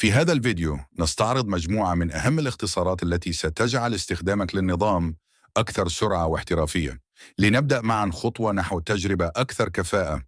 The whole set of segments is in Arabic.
في هذا الفيديو نستعرض مجموعة من أهم الاختصارات التي ستجعل استخدامك للنظام أكثر سرعة واحترافية. لنبدأ معا خطوة نحو تجربة أكثر كفاءة.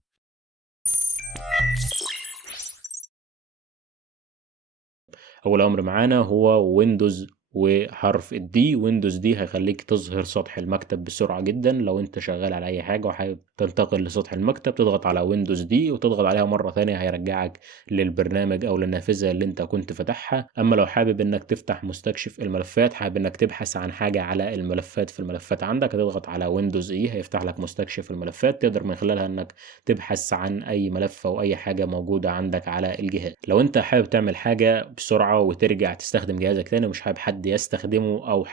أول أمر معانا هو ويندوز وحرف الدي. ويندوز دي هيخليك تظهر سطح المكتب بسرعة جدا. لو انت شغال على أي حاجة وحابب تنتقل لسطح المكتب تضغط على ويندوز دي وتضغط عليها مرة ثانية هيرجعك للبرنامج أو للنافذة اللي انت كنت فاتحها. أما لو حابب انك تفتح مستكشف الملفات، حابب انك تبحث عن حاجة على الملفات في الملفات عندك، هتضغط على ويندوز اي هيفتح لك مستكشف الملفات، تقدر من خلالها انك تبحث عن أي ملف أو أي حاجة موجودة عندك على الجهاز. لو انت حابب تعمل حاجة بسرعة وترجع تستخدم جهازك تاني ومش حابب حد يستخدمه او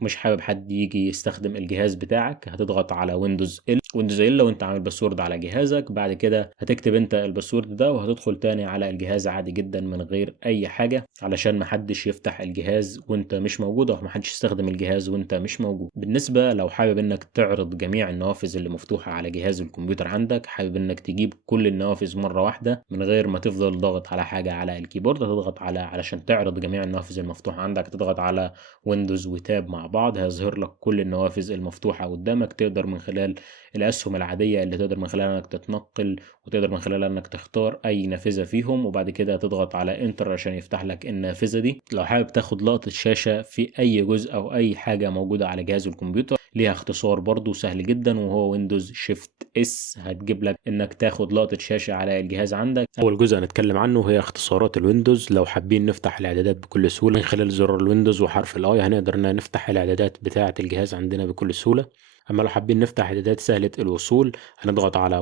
مش حابب حد يجي يستخدم الجهاز بتاعك، هتضغط على ويندوز ال لو انت عامل باسورد على جهازك. بعد كده هتكتب انت الباسورد ده وهتدخل تاني على الجهاز عادي جدا من غير اي حاجة، علشان محدش يفتح الجهاز وانت مش موجود او محدش يستخدم الجهاز وانت مش موجود. بالنسبة لو حابب انك تعرض جميع النوافذ اللي مفتوحة على جهاز الكمبيوتر عندك، حابب انك تجيب كل النوافذ مرة واحدة من غير ما تفضل ضاغط على حاجة على الكيبورد، هتضغط علشان تعرض جميع النوافذ المفتوحة عندك تضغط على ويندوز وتاب مع بعض، هيظهر لك كل النوافذ المفتوحة قدامك. تقدر من خلال الأسهم العادية اللي تقدر من خلالها انك تتنقل وتقدر من خلالها انك تختار اي نافذة فيهم، وبعد كده تضغط على انتر عشان يفتح لك النافذة دي. لو حابب تاخد لقطة شاشة في اي جزء او اي حاجة موجودة على جهاز الكمبيوتر، ليها اختصار برضو سهل جدا وهو ويندوز شيفت اس، هتجيب لك انك تاخد لقطة شاشة على الجهاز عندك. اول جزء هنتكلم عنه هي اختصارات الويندوز. لو حابين نفتح الاعدادات بكل سهولة من خلال زرار الويندوز وحرف الاي هنقدر ان نفتح الاعدادات بتاعة الجهاز عندنا بكل سهولة. اما لو حابين نفتح اعدادات سهله الوصول هنضغط على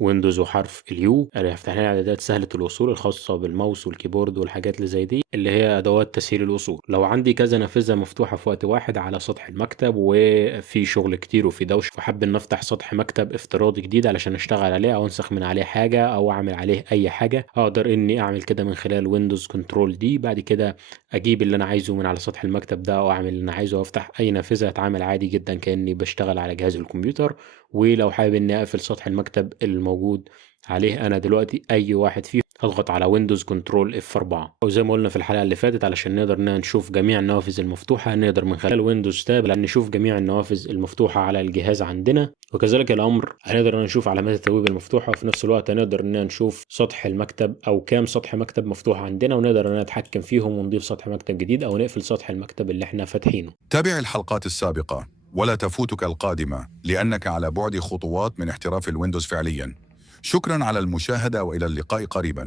ويندوز وحرف اليو اللي هيفتح لنا اعدادات سهله الوصول الخاصه بالماوس والكيبورد والحاجات اللي زي دي اللي هي ادوات تسهيل الوصول. لو عندي كذا نافذه مفتوحه في وقت واحد على سطح المكتب وفي شغل كتير وفي دوشه وحابب ان افتح سطح مكتب افتراضي جديد علشان اشتغل عليه او انسخ من عليه حاجه او اعمل عليه اي حاجه، اقدر اني اعمل كده من خلال ويندوز كنترول دي. بعد كده اجيب اللي انا عايزه من على سطح المكتب ده واعمل اللي انا عايزه وافتح اي نافذه اتعامل عادي جدا كاني بشتغل على جهاز الكمبيوتر. ولو حابب اني اقفل سطح المكتب الموجود عليه انا دلوقتي اي واحد فيهم هضغط على ويندوز كنترول اف 4. وزي ما قلنا في الحلقه اللي فاتت علشان نقدر نشوف جميع النوافذ المفتوحه نقدر من خلال ويندوز تاب نشوف جميع النوافذ المفتوحه على الجهاز عندنا، وكذلك الامر هنقدر نشوف علامات التبويب المفتوحه وفي نفس الوقت هنقدر نشوف سطح المكتب او كام سطح مكتب مفتوح عندنا ونقدر نتحكم فيهم ونضيف سطح مكتب جديد او نقفل سطح المكتب اللي احنا فاتحينه. تابع الحلقات السابقة ولا تفوتك القادمة لأنك على بعد خطوات من احتراف الويندوز فعليا. شكرا على المشاهدة وإلى اللقاء قريبا.